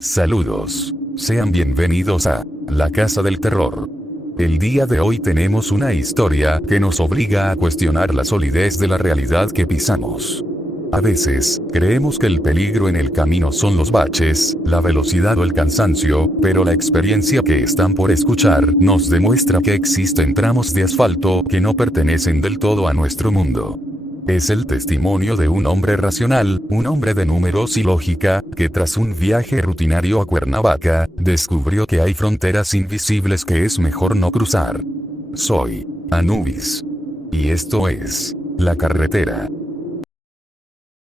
Saludos. Sean bienvenidos a La Casa del Terror. El día de hoy tenemos una historia que nos obliga a cuestionar la solidez de la realidad que pisamos. A veces, creemos que el peligro en el camino son los baches, la velocidad o el cansancio, pero la experiencia que están por escuchar nos demuestra que existen tramos de asfalto que no pertenecen del todo a nuestro mundo. Es el testimonio de un hombre racional, un hombre de números y lógica, que tras un viaje rutinario a Cuernavaca, descubrió que hay fronteras invisibles que es mejor no cruzar. Soy Anubis. Y esto es La Carretera.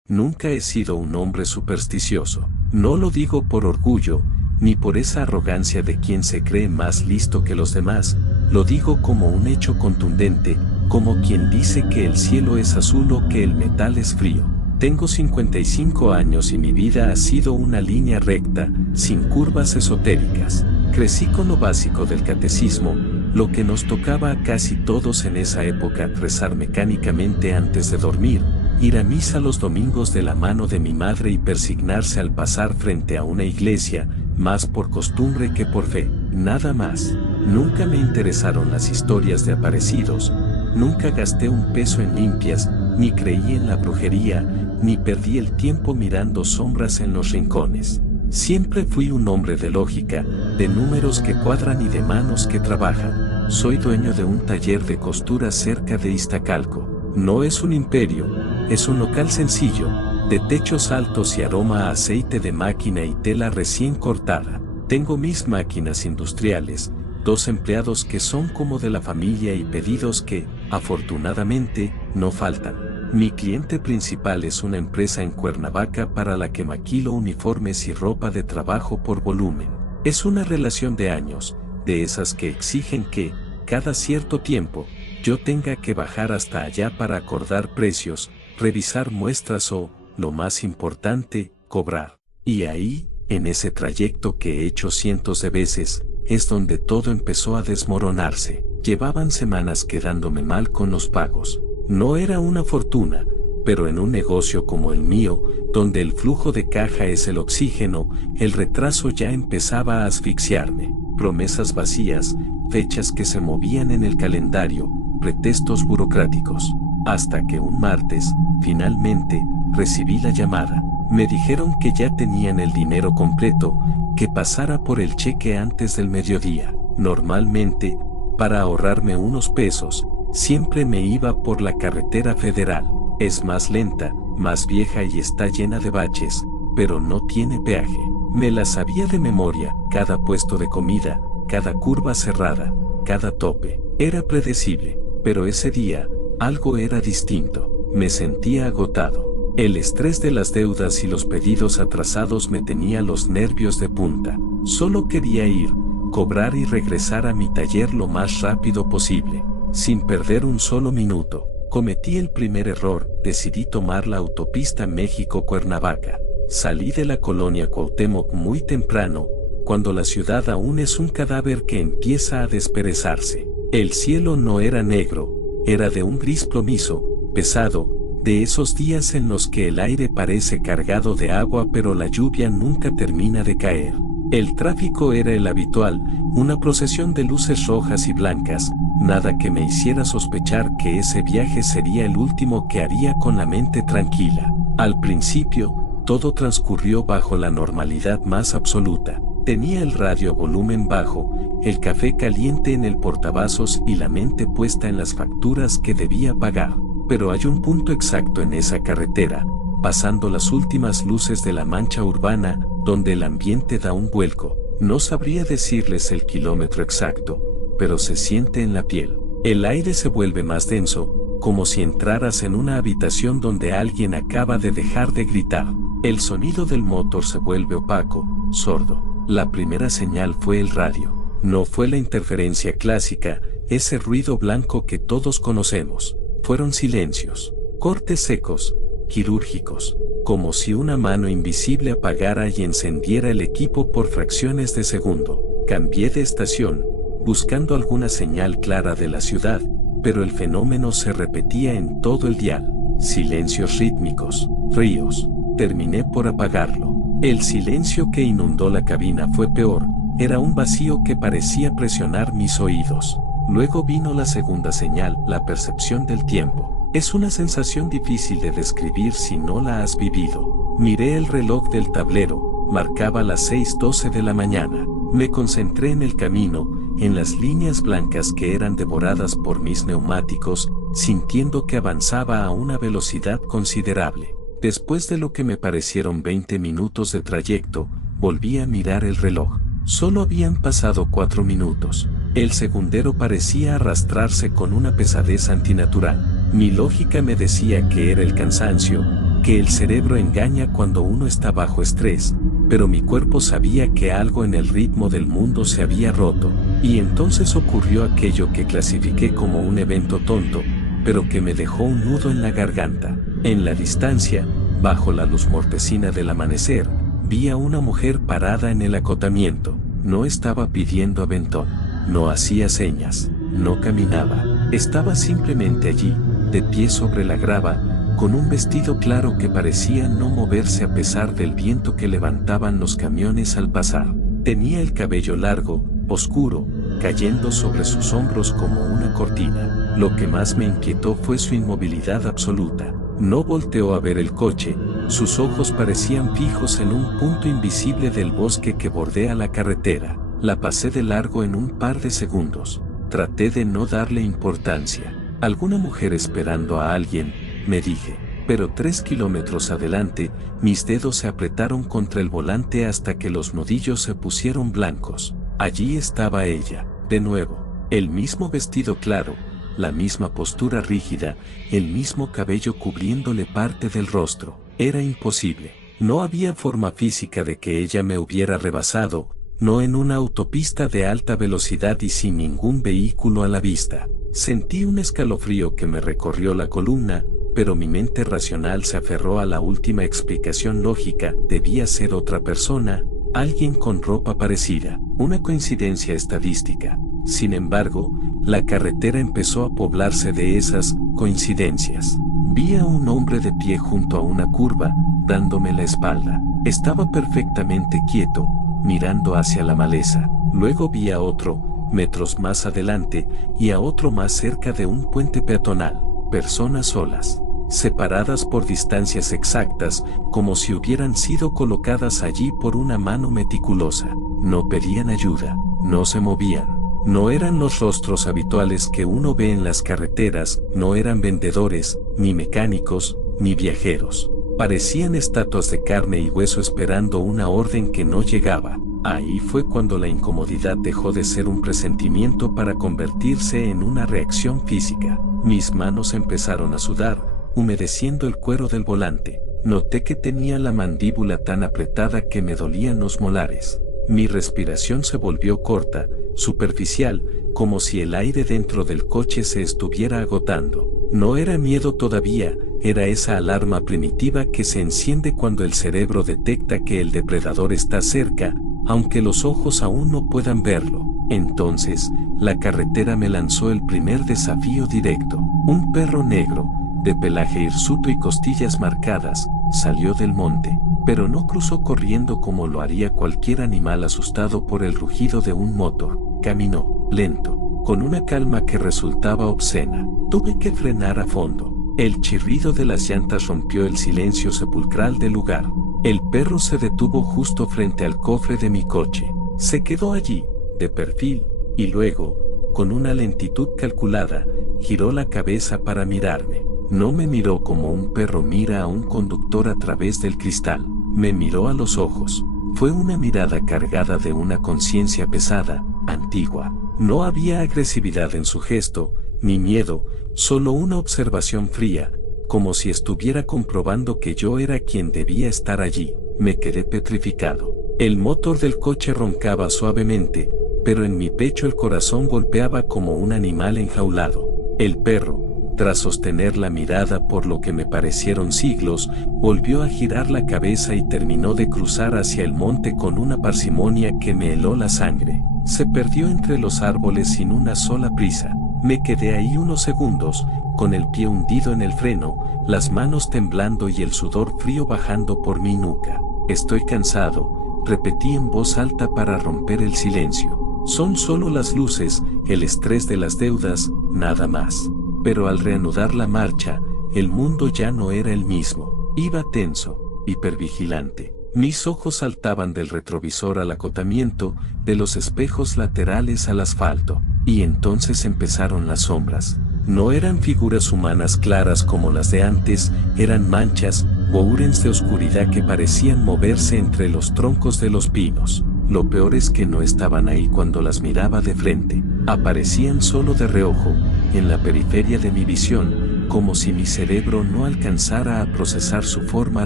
Nunca he sido un hombre supersticioso. No lo digo por orgullo, ni por esa arrogancia de quien se cree más listo que los demás. Lo digo como un hecho contundente, como quien dice que el cielo es azul o que el metal es frío. Tengo 55 años y mi vida ha sido una línea recta, sin curvas esotéricas. Crecí con lo básico del catecismo, lo que nos tocaba a casi todos en esa época: rezar mecánicamente antes de dormir, ir a misa los domingos de la mano de mi madre y persignarse al pasar frente a una iglesia, más por costumbre que por fe, nada más. Nunca me interesaron las historias de aparecidos, nunca gasté un peso en limpias, ni creí en la brujería, ni perdí el tiempo mirando sombras en los rincones. Siempre fui un hombre de lógica, de números que cuadran y de manos que trabajan. Soy dueño de un taller de costura cerca de Iztacalco. No es un imperio, es un local sencillo, de techos altos y aroma a aceite de máquina y tela recién cortada. Tengo mis máquinas industriales, 2 empleados que son como de la familia y pedidos que, afortunadamente, no faltan. Mi cliente principal es una empresa en Cuernavaca para la que maquilo uniformes y ropa de trabajo por volumen. Es una relación de años, de esas que exigen que, cada cierto tiempo, yo tenga que bajar hasta allá para acordar precios, revisar muestras o, lo más importante, cobrar. Y ahí, en ese trayecto que he hecho cientos de veces, es donde todo empezó a desmoronarse. Llevaban semanas quedándome mal con los pagos. No era una fortuna, pero en un negocio como el mío, donde el flujo de caja es el oxígeno, el retraso ya empezaba a asfixiarme. Promesas vacías, fechas que se movían en el calendario, pretextos burocráticos. Hasta que un martes, finalmente, recibí la llamada. Me dijeron que ya tenían el dinero completo, que pasara por el cheque antes del mediodía. Normalmente, para ahorrarme unos pesos, siempre me iba por la carretera federal. Es más lenta, más vieja y está llena de baches, pero no tiene peaje. Me la sabía de memoria, cada puesto de comida, cada curva cerrada, cada tope. Era predecible, pero ese día, algo era distinto. Me sentía agotado. El estrés de las deudas y los pedidos atrasados me tenía los nervios de punta. Solo quería ir, cobrar y regresar a mi taller lo más rápido posible, sin perder un solo minuto. Cometí el primer error, decidí tomar la autopista México-Cuernavaca. Salí de la colonia Cuauhtémoc muy temprano, cuando la ciudad aún es un cadáver que empieza a desperezarse. El cielo no era negro, era de un gris plomizo, pesado, de esos días en los que el aire parece cargado de agua pero la lluvia nunca termina de caer. El tráfico era el habitual, una procesión de luces rojas y blancas, nada que me hiciera sospechar que ese viaje sería el último que haría con la mente tranquila. Al principio, todo transcurrió bajo la normalidad más absoluta. Tenía el radio a volumen bajo, el café caliente en el portavasos y la mente puesta en las facturas que debía pagar. Pero hay un punto exacto en esa carretera, pasando las últimas luces de la mancha urbana, donde el ambiente da un vuelco. No sabría decirles el kilómetro exacto, pero se siente en la piel. El aire se vuelve más denso, como si entraras en una habitación donde alguien acaba de dejar de gritar. El sonido del motor se vuelve opaco, sordo. La primera señal fue el radio. No fue la interferencia clásica, ese ruido blanco que todos conocemos. Fueron silencios, cortes secos, quirúrgicos, como si una mano invisible apagara y encendiera el equipo por fracciones de segundo. Cambié de estación, buscando alguna señal clara de la ciudad, pero el fenómeno se repetía en todo el dial. Silencios rítmicos, fríos. Terminé por apagarlo. El silencio que inundó la cabina fue peor, era un vacío que parecía presionar mis oídos. Luego vino la segunda señal, la percepción del tiempo. Es una sensación difícil de describir si no la has vivido. Miré el reloj del tablero, marcaba las 6:12 de la mañana. Me concentré en el camino, en las líneas blancas que eran devoradas por mis neumáticos, sintiendo que avanzaba a una velocidad considerable. Después de lo que me parecieron 20 minutos de trayecto, volví a mirar el reloj. Solo habían pasado 4 minutos. El segundero parecía arrastrarse con una pesadez antinatural. Mi lógica me decía que era el cansancio, que el cerebro engaña cuando uno está bajo estrés, pero mi cuerpo sabía que algo en el ritmo del mundo se había roto. Y entonces ocurrió aquello que clasifiqué como un evento tonto, pero que me dejó un nudo en la garganta. En la distancia, bajo la luz mortecina del amanecer, vi a una mujer parada en el acotamiento. No estaba pidiendo aventón, no hacía señas, no caminaba. Estaba simplemente allí, de pie sobre la grava, con un vestido claro que parecía no moverse a pesar del viento que levantaban los camiones al pasar. Tenía el cabello largo, oscuro, cayendo sobre sus hombros como una cortina. Lo que más me inquietó fue su inmovilidad absoluta. No volteó a ver el coche, sus ojos parecían fijos en un punto invisible del bosque que bordea la carretera. La pasé de largo en un par de segundos. Traté de no darle importancia. ¿Alguna mujer esperando a alguien?, me dije. Pero 3 kilómetros adelante, mis dedos se apretaron contra el volante hasta que los nudillos se pusieron blancos. Allí estaba ella, de nuevo. El mismo vestido claro, la misma postura rígida, el mismo cabello cubriéndole parte del rostro. Era imposible. No había forma física de que ella me hubiera rebasado, no en una autopista de alta velocidad y sin ningún vehículo a la vista. Sentí un escalofrío que me recorrió la columna, pero mi mente racional se aferró a la última explicación lógica. Debía ser otra persona, alguien con ropa parecida, una coincidencia estadística. Sin embargo, la carretera empezó a poblarse de esas coincidencias. Vi a un hombre de pie junto a una curva, dándome la espalda. Estaba perfectamente quieto, mirando hacia la maleza. Luego vi a otro, metros más adelante, y a otro más cerca de un puente peatonal. Personas solas, separadas por distancias exactas, como si hubieran sido colocadas allí por una mano meticulosa. No pedían ayuda, no se movían. No eran los rostros habituales que uno ve en las carreteras, no eran vendedores, ni mecánicos, ni viajeros. Parecían estatuas de carne y hueso esperando una orden que no llegaba. Ahí fue cuando la incomodidad dejó de ser un presentimiento para convertirse en una reacción física. Mis manos empezaron a sudar, humedeciendo el cuero del volante. Noté que tenía la mandíbula tan apretada que me dolían los molares. Mi respiración se volvió corta, superficial, como si el aire dentro del coche se estuviera agotando. No era miedo todavía, era esa alarma primitiva que se enciende cuando el cerebro detecta que el depredador está cerca, aunque los ojos aún no puedan verlo. Entonces, la carretera me lanzó el primer desafío directo. Un perro negro, de pelaje hirsuto y costillas marcadas, salió del monte, pero no cruzó corriendo como lo haría cualquier animal asustado por el rugido de un motor. Caminó, lento, con una calma que resultaba obscena. Tuve que frenar a fondo. El chirrido de las llantas rompió el silencio sepulcral del lugar. El perro se detuvo justo frente al cofre de mi coche. Se quedó allí, de perfil, y luego, con una lentitud calculada, giró la cabeza para mirarme. No me miró como un perro mira a un conductor a través del cristal. Me miró a los ojos. Fue una mirada cargada de una conciencia pesada, antigua. No había agresividad en su gesto, ni miedo, solo una observación fría, como si estuviera comprobando que yo era quien debía estar allí. Me quedé petrificado. El motor del coche roncaba suavemente, pero en mi pecho el corazón golpeaba como un animal enjaulado. El perro, tras sostener la mirada por lo que me parecieron siglos, volvió a girar la cabeza y terminó de cruzar hacia el monte con una parsimonia que me heló la sangre. Se perdió entre los árboles sin una sola prisa. Me quedé ahí unos segundos, con el pie hundido en el freno, las manos temblando y el sudor frío bajando por mi nuca. estoy cansado, repetí en voz alta para romper el silencio. Son solo las luces, el estrés de las deudas, nada más. Pero al reanudar la marcha, el mundo ya no era el mismo. Iba tenso, hipervigilante. Mis ojos saltaban del retrovisor al acotamiento, de los espejos laterales al asfalto. Y entonces empezaron las sombras. No eran figuras humanas claras como las de antes, eran manchas, gourens de oscuridad que parecían moverse entre los troncos de los pinos. Lo peor es que no estaban ahí cuando las miraba de frente. Aparecían solo de reojo, en la periferia de mi visión, como si mi cerebro no alcanzara a procesar su forma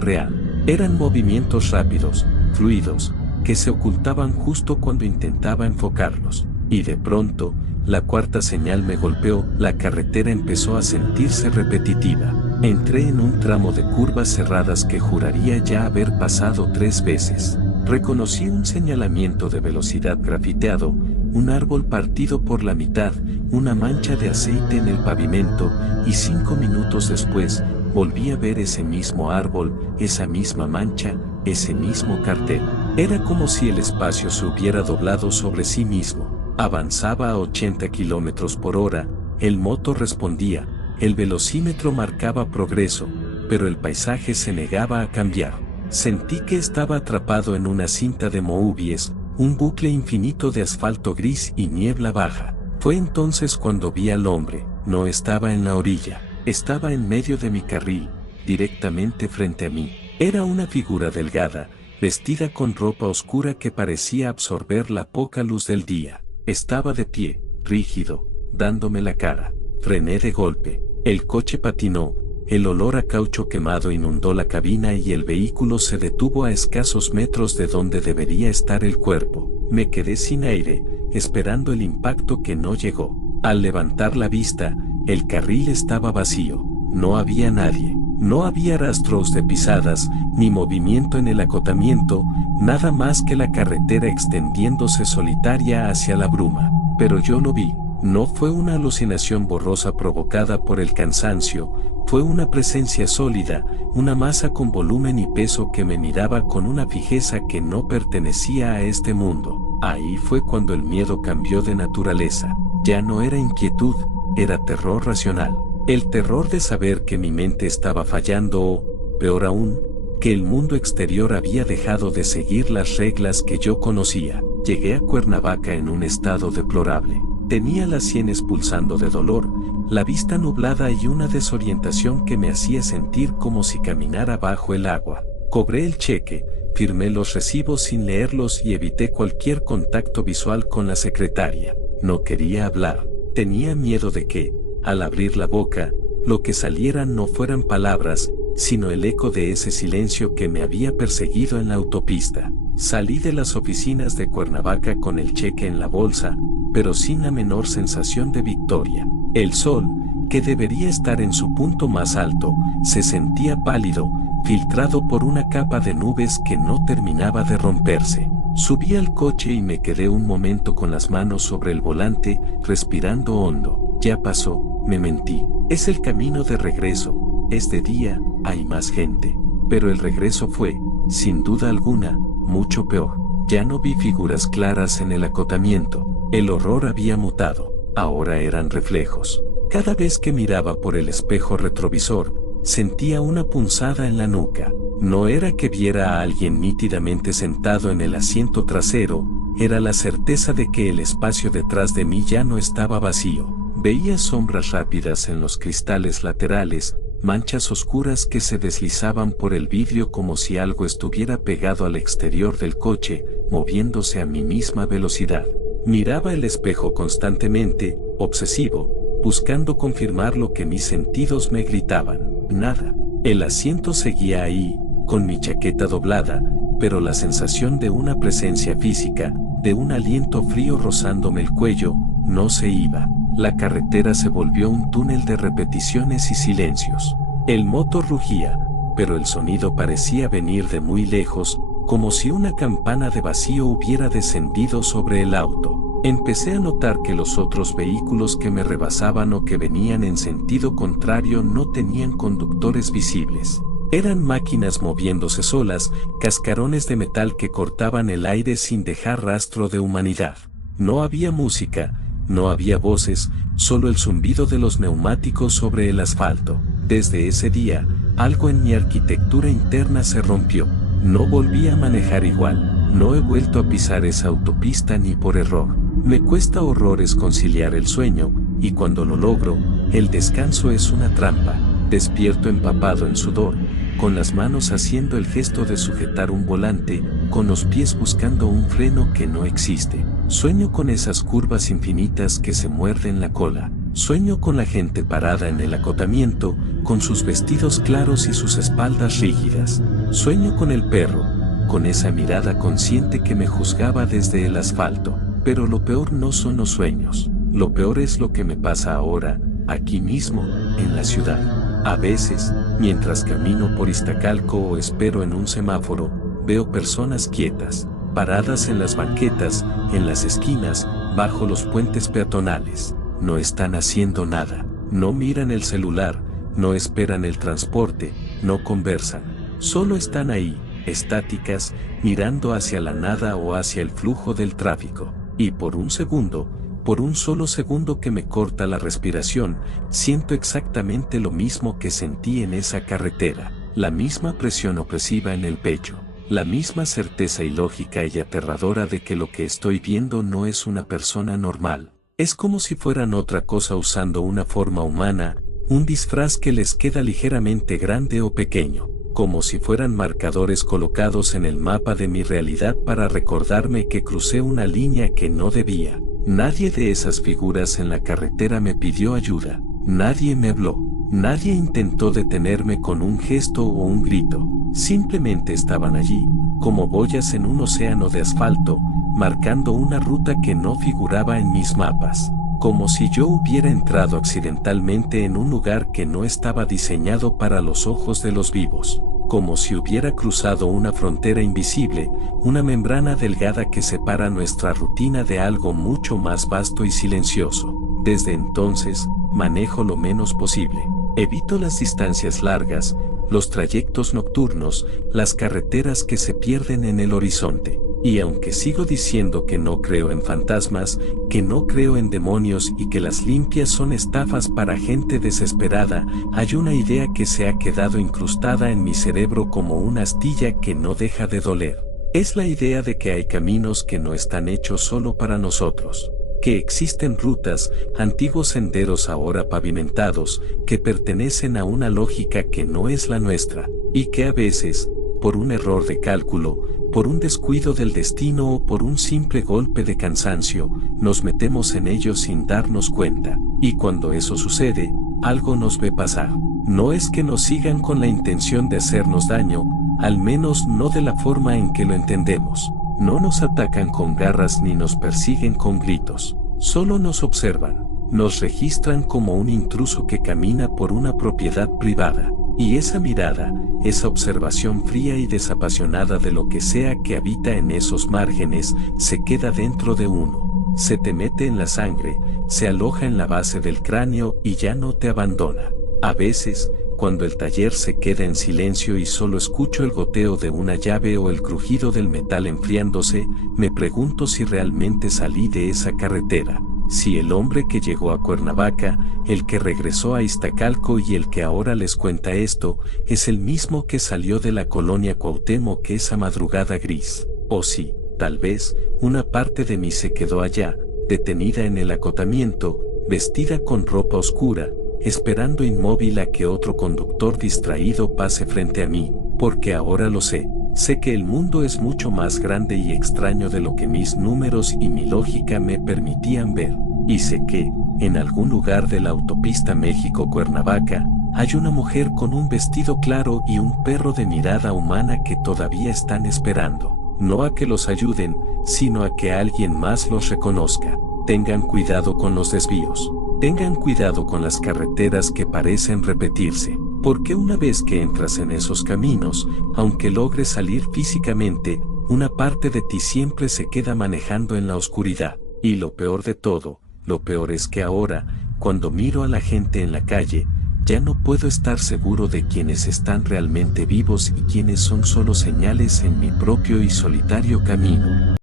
real. Eran movimientos rápidos, fluidos, que se ocultaban justo cuando intentaba enfocarlos. Y de pronto, la cuarta señal me golpeó, la carretera empezó a sentirse repetitiva. Entré en un tramo de curvas cerradas que juraría ya haber pasado 3 veces. Reconocí un señalamiento de velocidad grafiteado, un árbol partido por la mitad, una mancha de aceite en el pavimento, y 5 minutos después, volví a ver ese mismo árbol, esa misma mancha, ese mismo cartel. Era como si el espacio se hubiera doblado sobre sí mismo. Avanzaba a 80 kilómetros por hora, el motor respondía, el velocímetro marcaba progreso, pero el paisaje se negaba a cambiar. Sentí que estaba atrapado en una cinta de Mobius, un bucle infinito de asfalto gris y niebla baja. Fue entonces cuando vi al hombre. No estaba en la orilla, estaba en medio de mi carril, directamente frente a mí. Era una figura delgada, vestida con ropa oscura que parecía absorber la poca luz del día. Estaba de pie, rígido, dándome la cara. Frené de golpe. El coche patinó. El olor a caucho quemado inundó la cabina y el vehículo se detuvo a escasos metros de donde debería estar el cuerpo. Me quedé sin aire, esperando el impacto que no llegó. Al levantar la vista, el carril estaba vacío. No había nadie. No había rastros de pisadas, ni movimiento en el acotamiento, nada más que la carretera extendiéndose solitaria hacia la bruma. Pero yo lo vi. No fue una alucinación borrosa provocada por el cansancio, fue una presencia sólida, una masa con volumen y peso que me miraba con una fijeza que no pertenecía a este mundo. Ahí fue cuando el miedo cambió de naturaleza. Ya no era inquietud, era terror racional. El terror de saber que mi mente estaba fallando o, peor aún, que el mundo exterior había dejado de seguir las reglas que yo conocía. Llegué a Cuernavaca en un estado deplorable. Tenía las sienes pulsando de dolor, la vista nublada y una desorientación que me hacía sentir como si caminara bajo el agua. Cobré el cheque, firmé los recibos sin leerlos y evité cualquier contacto visual con la secretaria. No quería hablar. Tenía miedo de que, al abrir la boca, lo que saliera no fueran palabras, sino el eco de ese silencio que me había perseguido en la autopista. Salí de las oficinas de Cuernavaca con el cheque en la bolsa, pero sin la menor sensación de victoria. El sol, que debería estar en su punto más alto, se sentía pálido, filtrado por una capa de nubes que no terminaba de romperse. Subí al coche y me quedé un momento con las manos sobre el volante, respirando hondo. Ya pasó, me mentí. Es el camino de regreso. Es de día, hay más gente. Pero el regreso fue, sin duda alguna, mucho peor. Ya no vi figuras claras en el acotamiento. El horror había mutado. Ahora eran reflejos. Cada vez que miraba por el espejo retrovisor, sentía una punzada en la nuca. No era que viera a alguien nítidamente sentado en el asiento trasero, era la certeza de que el espacio detrás de mí ya no estaba vacío. Veía sombras rápidas en los cristales laterales, manchas oscuras que se deslizaban por el vidrio como si algo estuviera pegado al exterior del coche, moviéndose a mi misma velocidad. Miraba el espejo constantemente, obsesivo, buscando confirmar lo que mis sentidos me gritaban. Nada. El asiento seguía ahí, con mi chaqueta doblada, pero la sensación de una presencia física, de un aliento frío rozándome el cuello, no se iba. La carretera se volvió un túnel de repeticiones y silencios. El motor rugía, pero el sonido parecía venir de muy lejos, como si una campana de vacío hubiera descendido sobre el auto. Empecé a notar que los otros vehículos que me rebasaban o que venían en sentido contrario no tenían conductores visibles. Eran máquinas moviéndose solas, cascarones de metal que cortaban el aire sin dejar rastro de humanidad. No había música, no había voces, solo el zumbido de los neumáticos sobre el asfalto. Desde ese día, algo en mi arquitectura interna se rompió. No volví a manejar igual. No he vuelto a pisar esa autopista ni por error. Me cuesta horrores conciliar el sueño, y cuando lo logro, el descanso es una trampa. Despierto empapado en sudor, con las manos haciendo el gesto de sujetar un volante, con los pies buscando un freno que no existe. Sueño con esas curvas infinitas que se muerden la cola. Sueño con la gente parada en el acotamiento, con sus vestidos claros y sus espaldas rígidas. Sueño con el perro, con esa mirada consciente que me juzgaba desde el asfalto. Pero lo peor no son los sueños. Lo peor es lo que me pasa ahora, aquí mismo, en la ciudad. A veces, mientras camino por Iztacalco o espero en un semáforo, veo personas quietas, paradas en las banquetas, en las esquinas, bajo los puentes peatonales. No están haciendo nada, no miran el celular, no esperan el transporte, no conversan. Solo están ahí, estáticas, mirando hacia la nada o hacia el flujo del tráfico. Y por un solo segundo que me corta la respiración, siento exactamente lo mismo que sentí en esa carretera. La misma presión opresiva en el pecho. La misma certeza ilógica y aterradora de que lo que estoy viendo no es una persona normal. Es como si fueran otra cosa usando una forma humana, un disfraz que les queda ligeramente grande o pequeño. Como si fueran marcadores colocados en el mapa de mi realidad para recordarme que crucé una línea que no debía. Nadie de esas figuras en la carretera me pidió ayuda. Nadie me habló. Nadie intentó detenerme con un gesto o un grito. Simplemente estaban allí, como boyas en un océano de asfalto, marcando una ruta que no figuraba en mis mapas. Como si yo hubiera entrado accidentalmente en un lugar que no estaba diseñado para los ojos de los vivos. Como si hubiera cruzado una frontera invisible, una membrana delgada que separa nuestra rutina de algo mucho más vasto y silencioso. Desde entonces, manejo lo menos posible. Evito las distancias largas, los trayectos nocturnos, las carreteras que se pierden en el horizonte. Y aunque sigo diciendo que no creo en fantasmas, que no creo en demonios y que las limpias son estafas para gente desesperada, hay una idea que se ha quedado incrustada en mi cerebro como una astilla que no deja de doler. Es la idea de que hay caminos que no están hechos solo para nosotros. Que existen rutas, antiguos senderos ahora pavimentados, que pertenecen a una lógica que no es la nuestra, y que a veces, por un error de cálculo, por un descuido del destino o por un simple golpe de cansancio, nos metemos en ellos sin darnos cuenta. Y cuando eso sucede, algo nos ve pasar. No es que nos sigan con la intención de hacernos daño, al menos no de la forma en que lo entendemos. No nos atacan con garras ni nos persiguen con gritos. Solo nos observan. Nos registran como un intruso que camina por una propiedad privada. Y esa mirada, esa observación fría y desapasionada de lo que sea que habita en esos márgenes, se queda dentro de uno. Se te mete en la sangre, se aloja en la base del cráneo y ya no te abandona. A veces, cuando el taller se queda en silencio y solo escucho el goteo de una llave o el crujido del metal enfriándose, me pregunto si realmente salí de esa carretera. Si el hombre que llegó a Cuernavaca, el que regresó a Iztacalco y el que ahora les cuenta esto, es el mismo que salió de la colonia Cuauhtémoc esa madrugada gris. O si, tal vez, una parte de mí se quedó allá, detenida en el acotamiento, vestida con ropa oscura, esperando inmóvil a que otro conductor distraído pase frente a mí, porque ahora lo sé. Sé que el mundo es mucho más grande y extraño de lo que mis números y mi lógica me permitían ver. Y sé que, en algún lugar de la autopista México-Cuernavaca, hay una mujer con un vestido claro y un perro de mirada humana que todavía están esperando. No a que los ayuden, sino a que alguien más los reconozca. Tengan cuidado con los desvíos. Tengan cuidado con las carreteras que parecen repetirse. Porque una vez que entras en esos caminos, aunque logres salir físicamente, una parte de ti siempre se queda manejando en la oscuridad. Y lo peor de todo, lo peor es que ahora, cuando miro a la gente en la calle, Ya no puedo estar seguro de quienes están realmente vivos y quienes son solo señales en mi propio y solitario camino.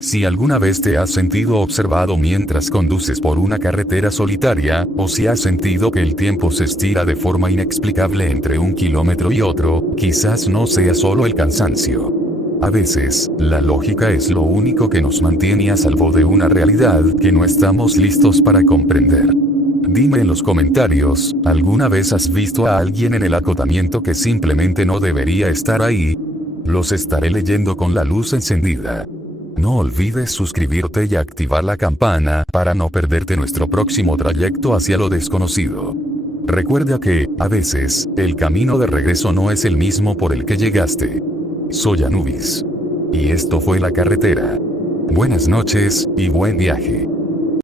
Si alguna vez te has sentido observado mientras conduces por una carretera solitaria, o si has sentido que el tiempo se estira de forma inexplicable entre un kilómetro y otro, quizás no sea solo el cansancio. A veces, la lógica es lo único que nos mantiene a salvo de una realidad que no estamos listos para comprender. Dime en los comentarios, ¿alguna vez has visto a alguien en el acotamiento que simplemente no debería estar ahí? Los estaré leyendo con la luz encendida. No olvides suscribirte y activar la campana para no perderte nuestro próximo trayecto hacia lo desconocido. Recuerda que, a veces, el camino de regreso no es el mismo por el que llegaste. Soy Anubis. Y esto fue La Carretera. Buenas noches, y buen viaje.